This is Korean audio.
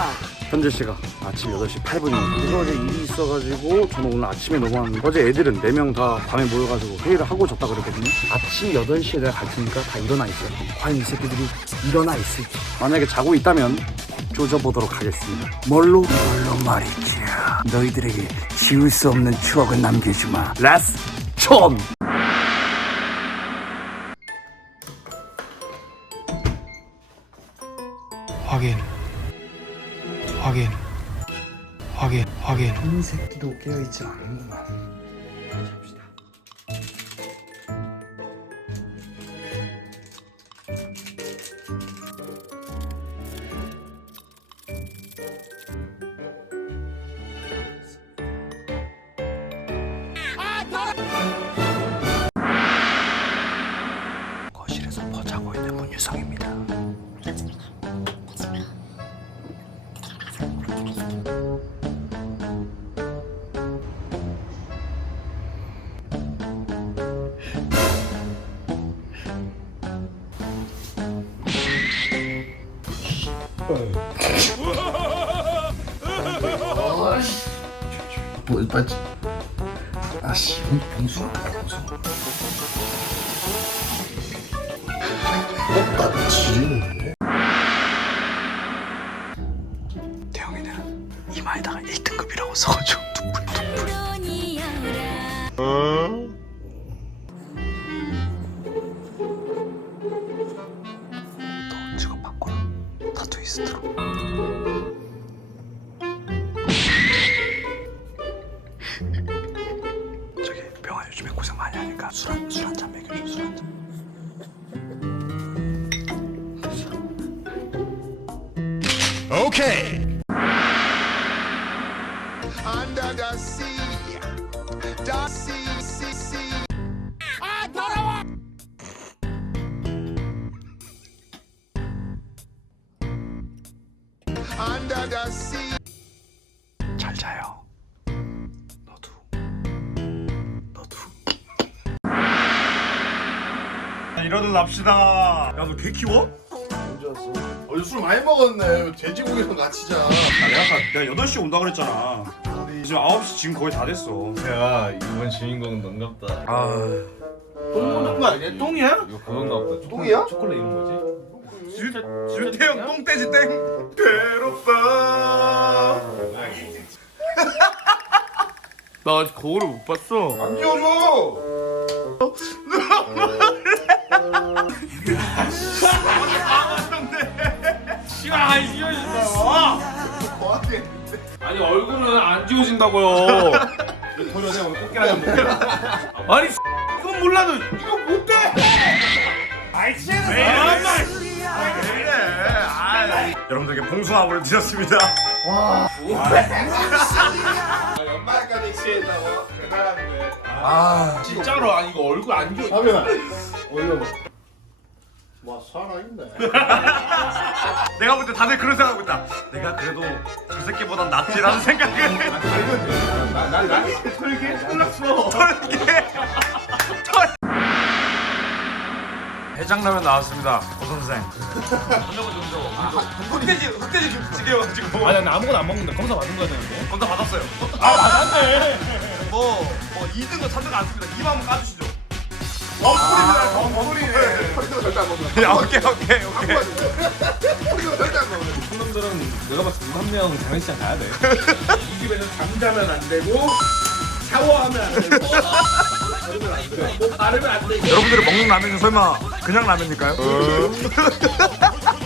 차. 현재 시각 아침 8시 8분입니다. 그래서 어제 일이 있어가지고 저는 오늘 아침에 넘어왔는데 어제 애들은 4명 다 밤에 모여가지고 회의를 하고 잤다 그랬거든요. 아침 8시에 내가 갈 테니까 다 일어나 있어요. 과연 이 새끼들이 일어나 있을지. 만약에 자고 있다면 조져보도록 하겠습니다. 뭘로? 이걸로 말이지. 너희들에게 지울 수 없는 추억을 남겨주마. 라스 촌! 확인 확인 확인 확인 이 새끼도 깨어있지 않는구만. 거실에서 퍼자고 있는 문유성입니다. 뭐 빠지? 아씨, 병수, 지리는데. 태영이는 이마에다가 1등급이라고 써가지고 둥글 둥글 타투이스트로 저기 병아 요즘에 고생 많이 하니까 술 한 술 한 잔 먹여줘 술 한잔 under the sea. The sea, sea, sea. Under the sea. 잘 자요 너도 너도 이러든 납시다. 야, 너 개 키워? 어제 술 많이 먹었네. 돼지고기랑 같이 자. 아, 내가 아까 내가 8시에 온다 그랬잖아. 지금 9시 지금 거의 다 됐어. 야 이번 주인공은 넌갑다 아, 똥 먹는 거 아니야? 똥이야? 이거 그건가 보다 똥이야? 초콜릿 이름 뭐지? 주태형 똥돼지 땡. 괴롭다. 나 아직 거울을 못 봤어 안. 씨발 거하게. 아니 얼굴은 안 지워진다고요 오늘 좀 아니 이건 몰라도 이거 못돼 여러분들께 봉숭아물을 드렸습니다. 연말까지 취했다고? 대단한데. 진짜로 아니 이거 얼굴 안 지워 하면아. 올려봐. 와 살아있네. 내가 볼 때 다들 그런 생각하고 있다. 내가 그래도 저 새끼보단 낫지라는 생각을. 난 난 털게 끝났 해장라면 나왔습니다. 오 선생. 흑돼지 흑돼지 찌개여가지고. 아니 나 아무거나 안 먹는데 검사 받은 거야 되는데 검사 받았어요. 아 받았네. 뭐 뭐 2등은 3등 안 씁니다. 2만 한번 까주시죠. 범불입니다. 범불이네. 허리도 절대 안 먹는다. 야 오케이 오케이 오케이. 허리도 절대 안 먹는다. 손놈들은 내가 봤을 때 한명 장례식장 가야 돼 이 집에는 잠자면 안 되고 샤워하면 안 되고 바르면 안 되고 뭐 바르면 안 되고 여러분들이 먹는 라면은 설마 그냥 라면일까요?